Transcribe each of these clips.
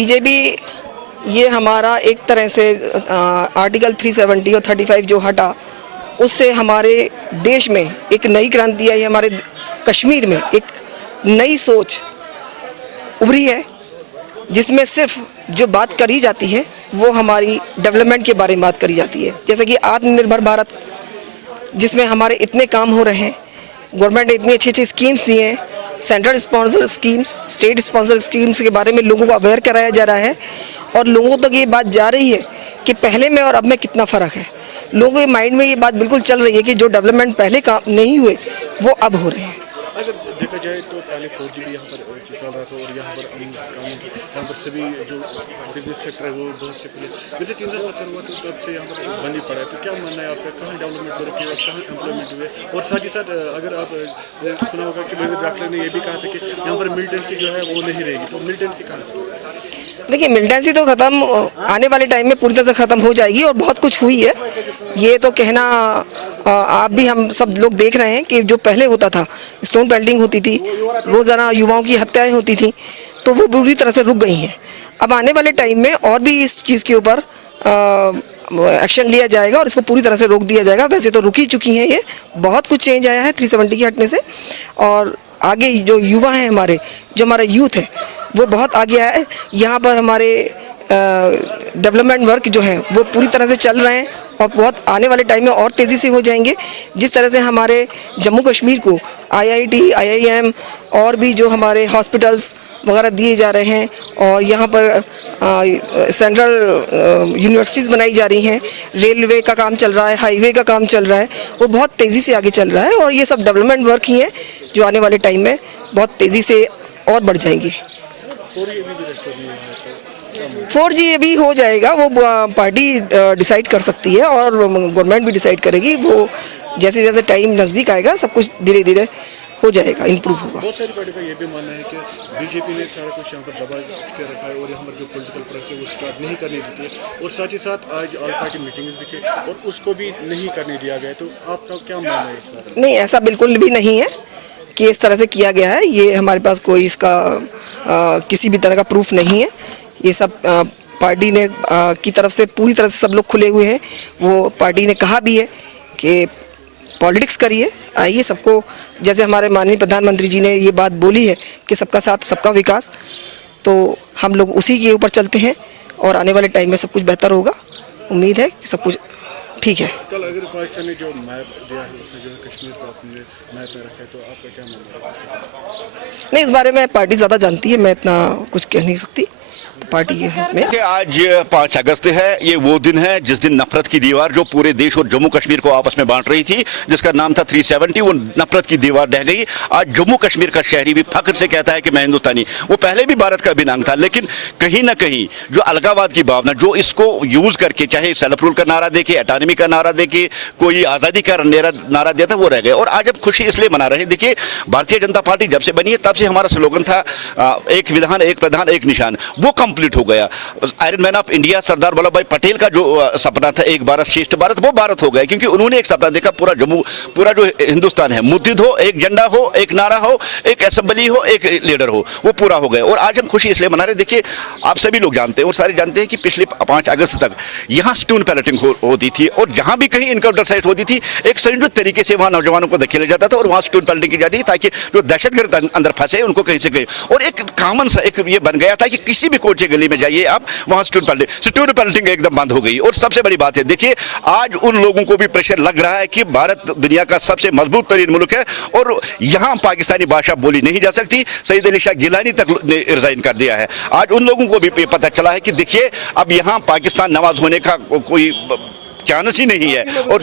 BJP ये हमारा एक तरह से आर्टिकल 370 और 35 जो हटा, उससे हमारे देश में एक नई क्रांति आई, हमारे कश्मीर में एक नई सोच उभरी है, जिसमें सिर्फ जो बात करी जाती है वो हमारी डेवलपमेंट के बारे में बात करी जाती है। जैसे कि आत्मनिर्भर भारत, जिसमें हमारे इतने काम हो रहे हैं, गवर्नमेंट ने इतनी अच्छी अच्छी स्कीम्स दी हैं, central sponsor schemes, state sponsor schemes के बारे में लोगों को अवेयर कराया जा रहा है और लोगों तक ये बात जा रही है कि पहले में और अब में कितना फ़र्क है। लोगों के माइंड में ये बात बिल्कुल चल रही है कि जो डेवलपमेंट पहले काम नहीं हुए वो अब हो रहे हैं। अगर देखा जाए तो पहले 4G भी यहाँ पर चल रहा था और यहाँ पर सभी जो बिजनेस सेक्टर है वो बहुत से खुले। मुझे 370 हुआ तो तब से यहाँ पर बंद ही पड़ा है। तो क्या मानना है आपका, कहाँ डेवलपमेंट हो रही है और कहाँ एम्प्लॉयमेंट हुए? और साथ ही साथ अगर आप सुना होगा कि मेरे दाखिले ने ये भी कहा था कि यहाँ पर मिलिटेंसी जो है वो नहीं रहेगी, तो मिलिटेंसी कहाँ है? देखिए, मिलिटेंसी तो ख़त्म आने वाले टाइम में पूरी तरह से ख़त्म हो जाएगी और बहुत कुछ हुई है। ये तो कहना आप भी हम सब लोग देख रहे हैं कि जो पहले होता था, स्टोन पेल्टिंग होती थी, रोज़ाना युवाओं की हत्याएं होती थी, तो वो पूरी तरह से रुक गई हैं। अब आने वाले टाइम में और भी इस चीज़ के ऊपर एक्शन लिया जाएगा और इसको पूरी तरह से रोक दिया जाएगा। वैसे तो रुक ही चुकी हैं, ये बहुत कुछ चेंज आया है 370 के हटने से, और आगे जो युवा हैं हमारे, जो हमारा यूथ है वो बहुत आगे आया है। यहाँ पर हमारे डेवलपमेंट वर्क जो है वो पूरी तरह से चल रहे हैं और बहुत आने वाले टाइम में और तेज़ी से हो जाएंगे। जिस तरह से हमारे जम्मू कश्मीर को IIT, IIM और भी जो हमारे हॉस्पिटल्स वगैरह दिए जा रहे हैं और यहाँ पर सेंट्रल यूनिवर्सिटीज़ बनाई जा रही हैं, रेलवे का काम चल रहा है, हाईवे का काम चल रहा है, वो बहुत तेज़ी से आगे चल रहा है और ये सब डेवलपमेंट वर्क ही हैं जो आने वाले टाइम में बहुत तेज़ी से और बढ़ जाएंगे। 4G भी हो जाएगा, वो पार्टी डिसाइड कर सकती है और गवर्नमेंट भी डिसाइड करेगी। वो जैसे जैसे टाइम नज़दीक आएगा सब कुछ धीरे धीरे हो जाएगा, इम्प्रूव होगा। बहुत सारी पार्टी का ये भी मानना है कि बीजेपी ने सारा कुछ यहाँ पर दबा के रखा है और यहाँ पर जो पॉलिटिकल प्रोसेस है वो स्टार्ट नहीं करने दी थी और साथ ही साथ आज ऑल पार्टी मीटिंग्स भी थी और उसको भी नहीं करने दिया गया। तो आपका क्या मानना है इस बारे में? नहीं, ऐसा बिल्कुल भी नहीं है कि इस तरह से किया गया है। ये हमारे पास कोई इसका किसी भी तरह का प्रूफ नहीं है। ये सब पार्टी ने की तरफ से पूरी तरह से सब लोग खुले हुए हैं। वो पार्टी ने कहा भी है कि पॉलिटिक्स करिए, आइए सबको, जैसे हमारे माननीय प्रधानमंत्री जी ने ये बात बोली है कि सबका साथ सबका विकास, तो हम लोग उसी के ऊपर चलते हैं और आने वाले टाइम में सब कुछ बेहतर होगा। उम्मीद है कि सब कुछ ठीक है। कल अगर पाकिस्तान ने जो मैप दिया है उसमें जो कश्मीर को अपने मैप में रखा है, तो आपका क्या मानना है? नहीं, इस बारे में पार्टी ज़्यादा जानती है, मैं इतना कुछ कह नहीं सकती पार्टी के हाथ में। आज 5 अगस्त है, ये वो दिन है जिस दिन नफरत की दीवार जो पूरे देश और जम्मू कश्मीर को आपस में बांट रही थी, जिसका नाम था 370, वो नफरत की दीवार ढह गई। आज जम्मू कश्मीर का शहरी भी फख्र से कहता है कि मैं हिंदुस्तानी। वो पहले भी भारत का अभिन्न अंग था, लेकिन कहीं ना कहीं जो अलगावाद की भावना, जो इसको यूज करके चाहे सेल्फ रूल का नारा देके, अटानमी का नारा देके, कोई आज़ादी का नारा दिया था, वो रह गए। और आज अब खुशी इसलिए मना रहे हैं। देखिए, भारतीय जनता पार्टी जब से बनी है तब से हमारा स्लोगन था एक विधान, एक प्रधान, एक निशान, वो कंप्लीट हो गया। Iron man of India Sardar Vallabh भाई पटेल का जो सपना था एक भारत श्रेष्ठ भारत, वो भारत हो गया, क्योंकि उन्होंने एक सपना देखा, पूरा जम्मू, पूरा जो हिंदुस्तान है मुत्तहिद हो, एक झंडा हो, एक नारा हो, एक असेंबली हो, एक लीडर हो, वो पूरा हो गया। और आज हम खुशी इसलिए मना रहे हैं। देखिए, आप सभी लोग जानते हैं और सारे जानते हैं कि पिछले 5 अगस्त तक यहाँ स्टोन पैलेटिंग होती थी और जहां भी कहीं इनकाउंटर साइट होती थी, एक संयुक्त तरीके से वहां नौजवानों को धकेला जाता था और वहां स्टोन पैलेटिंग की जाती थी, ताकि जो दहशतगर्द अंदर फंसे उनको कहीं से कहीं, और एक कॉमन सा एक ये बन गया था कि किसी भी कोचे गली में जाइए आप, वहां स्टोन पैलेटिंग एकदम बंद हो गई। और सबसे बड़ी बात है, देखिए, आज उन लोगों को भी प्रेशर लग रहा है कि भारत दुनिया का सबसे मजबूत तरीन मुल्क है और यहां पाकिस्तानी भाषा बोली नहीं जा सकती। सईद अली शाह गिलानी तक ने रिजाइन कर दिया है। आज उन लोगों को भी पता चला है कि देखिए, अब यहां पाकिस्तान नवाज होने का कोई चांस ही नहीं है। और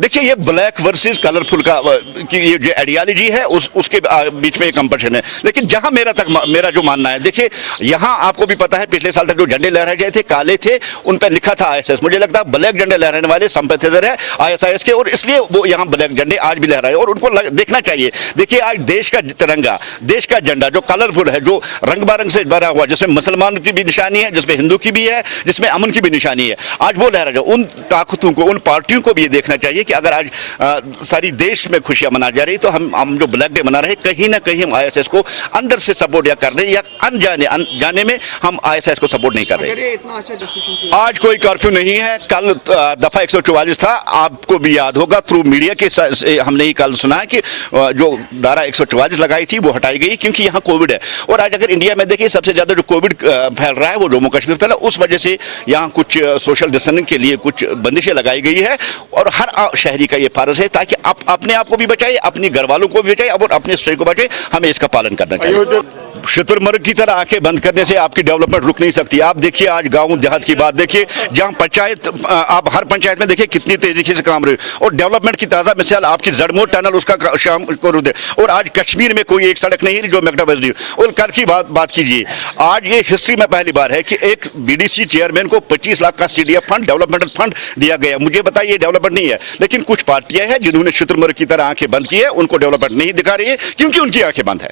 देखिए, ये ब्लैक वर्सेस कलरफुल का कि ये जो आइडियोलॉजी है उसके बीच में एक कंपटीशन है। लेकिन जहां मेरा जो मानना है, देखिए, यहां आपको भी पता है पिछले साल तक जो झंडे लहराए गए थे काले थे, उन पर लिखा था ISS। मुझे लगता है ब्लैक झंडे लहराने वाले संपैथाइजर है ISIS के, और इसलिए वो यहां ब्लैक झंडे आज भी लहराए और उनको देखना चाहिए। देखिए, आज देश का तिरंगा, देश का झंडा जो कलरफुल है, जो रंग बारंग से भरा हुआ, जिसमें मुसलमान की भी निशानी है, जिसमें हिंदू की भी है, जिसमें अमन की भी निशानी है, आज वो लहरा जाए। उन ताकतों को, उन पार्टियों को भी ये देखना चाहिए कि अगर आज सारी देश में खुशियां मनाई जा रही तो हम जो ब्लैक डे मना रहे कहीं ना कहीं हम आईएसआईएस को अंदर से सपोर्ट या कर रहे हैं या अनजाने में हम आईएसआईएस को सपोर्ट नहीं कर रहे। आज कोई कर्फ्यू नहीं है। कल दफा 144 था, आपको भी याद होगा, थ्रू मीडिया के हमने ही कल सुना है कि जो धारा 144 लगाई थी वो हटाई गई क्योंकि यहाँ कोविड है। और आज अगर इंडिया में देखिए सबसे ज्यादा जो कोविड फैल रहा है वो जम्मू कश्मीर फैला, उस वजह से यहाँ कुछ सोशल डिस्टेंसिंग के लिए कुछ बंदिशें लगाई गई है और हर शहरी का ये फर्ज है ताकि आप अपने आप को भी बचाए, अपने घर वालों को भी बचाए और अपने स्वयं को बचाए। हमें इसका पालन करना चाहिए। शुतुरमुर्ग की तरह आंखें बंद करने से आपकी डेवलपमेंट रुक नहीं सकती। आप देखिए आज गांव देहात की बात देखिए, जहां पंचायत, आप हर पंचायत में देखिए कितनी तेजी से काम रहे और डेवलपमेंट की ताज़ा मिसाल आपकी जड़मोट टनल, उसका शाम को रुक दे। और आज कश्मीर में कोई एक सड़क नहीं है जो मैकडावज। और कल की बात कीजिए, आज ये हिस्ट्री में पहली बार है कि एक बीडीसी चेयरमैन को 25 लाख का सीडीएफ फंड, डेवलपमेंटल फंड दिया गया। मुझे बताइए ये डेवलपमेंट नहीं है, लेकिन कुछ पार्टियां हैं जिन्होंने शुतुरमुर्ग की तरह आंखें बंद की है, उनको डेवलपमेंट नहीं दिखा रही है क्योंकि उनकी आंखें बंद है।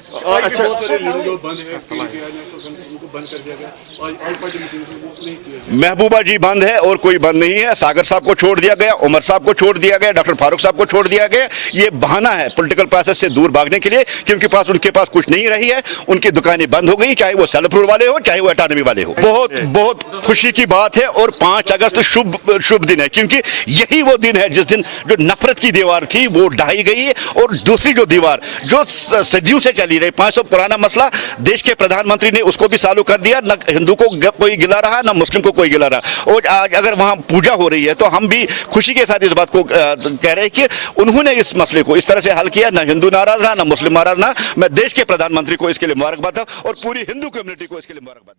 महबूबा जी बंद है और कोई बंद नहीं है। सागर साहब को छोड़ दिया गया, उमर साहब को छोड़ दिया गया, डॉक्टर फारूक साहब को छोड़ दिया गया। ये बहाना है पॉलिटिकल प्रोसेस से दूर भागने के लिए क्योंकि उनके पास कुछ नहीं रही है। उनकी दुकानें बंद हो गई, चाहे वो सेल्फ रूल वाले हो चाहे वो ऑटोनॉमी वाले हो। बहुत खुशी की बात है और 5 अगस्त शुभ दिन है क्योंकि यही वो दिन है जिस दिन जो नफरत की दीवार थी वो ढाई गई और दूसरी जो दीवार जो सदियों से चली रही, 500 पुराना मसला, देश के प्रधानमंत्री ने उसको भी चालू कर दिया। न हिंदू को कोई गिला रहा, न मुस्लिम को कोई गिला रहा। और आज अगर वहां पूजा हो रही है तो हम भी खुशी के साथ इस बात को कह रहे हैं कि उन्होंने इस मसले को इस तरह से हल किया। न हिंदू नाराज रहा, न मुस्लिम नाराज रहा। मैं देश के प्रधानमंत्री को इसके लिए मुबारकबाद और पूरी हिंदू कम्युनिटी को इसके लिए मुबारकबाद।